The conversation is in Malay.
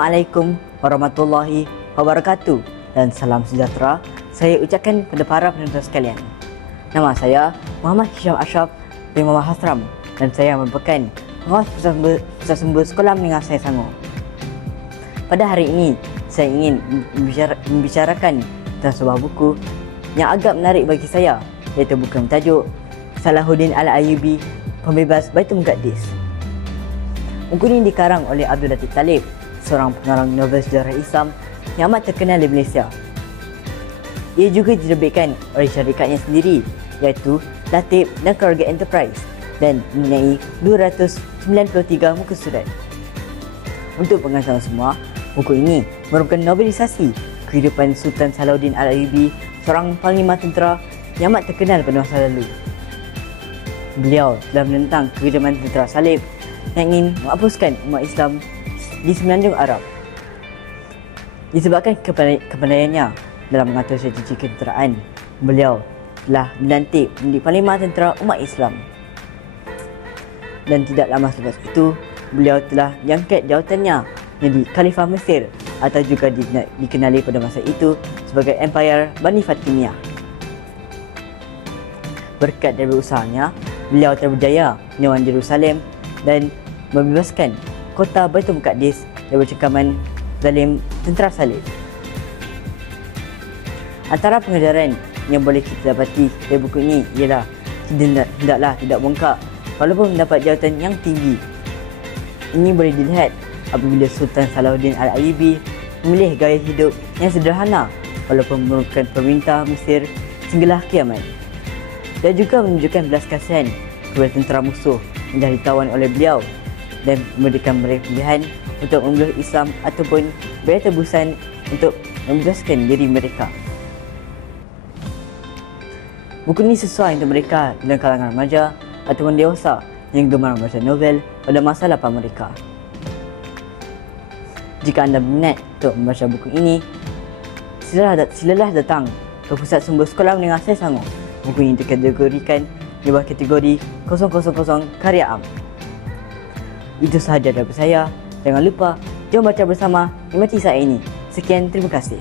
Assalamualaikum warahmatullahi wabarakatuh dan salam sejahtera saya ucapkan kepada para penonton sekalian. Nama saya Muhammad Hisham Ashraf bin Muhammad Hasram dan saya merupakan pengawas pusat sumber sekolah menengah saya Selangor. Pada hari ini saya ingin membicarakan tentang sebuah buku yang agak menarik bagi saya, iaitu buku yang bertajuk Salahuddin Al-Ayyubi, Pembebas Baitul Muqaddis. Buku ini dikarang oleh Abdul Latif Talib, seorang pengarang novel sejarah Islam yang amat terkenal di Malaysia. Ia juga diterbitkan oleh syarikatnya sendiri, iaitu Latif dan Keluarga Enterprise, dan mempunyai 293 muka surat. Untuk pengetahuan semua, buku ini merupakan novelisasi kehidupan Sultan Salahuddin Al-Ayyubi, seorang panglima tentera yang amat terkenal pada masa lalu. Beliau telah menentang kehidupan tentera Salib yang ingin menghapuskan umat Islam di Semenanjung Arab. Disebabkan kepandaiannya dalam mengatur strategi ketenteraan, beliau telah dilantik menjadi panglima tentera umat Islam. Dan tidak lama selepas itu, beliau telah diangkat jawatannya menjadi Khalifah Mesir, atau juga dikenali pada masa itu sebagai Empire Bani Fatimiyah. Berkat dari usahanya, beliau telah berjaya menyerang Jerusalem dan membebaskan kota Baitul Muqaddis dari cengkaman zalim tentera Salib. Antara pengajaran yang boleh kita dapati dari buku ini ialah hendaklah tidak bongkak walaupun mendapat jawatan yang tinggi. Ini boleh dilihat apabila Sultan Salahuddin Al-Ayyubi memilih gaya hidup yang sederhana walaupun merupakan pemerintah Mesir sehinggalah kiamat, dan juga menunjukkan belas kasihan kepada tentera musuh yang dah ditawan oleh beliau dan memberikan mereka pilihan untuk memeluk Islam ataupun bayar tebusan untuk membebaskan diri mereka. Buku ini sesuai untuk mereka dalam kalangan remaja ataupun dewasa yang gemar membaca novel pada masa lapang mereka. Jika anda berminat untuk membaca buku ini, silalah datang ke Pusat Sumber Sekolah Menengah saya Selangor. Buku ini dikategorikan di bawah kategori 000 karya am. Itu sahaja daripada saya. Jangan lupa, jom baca bersama nikmati saat ini. Sekian, terima kasih.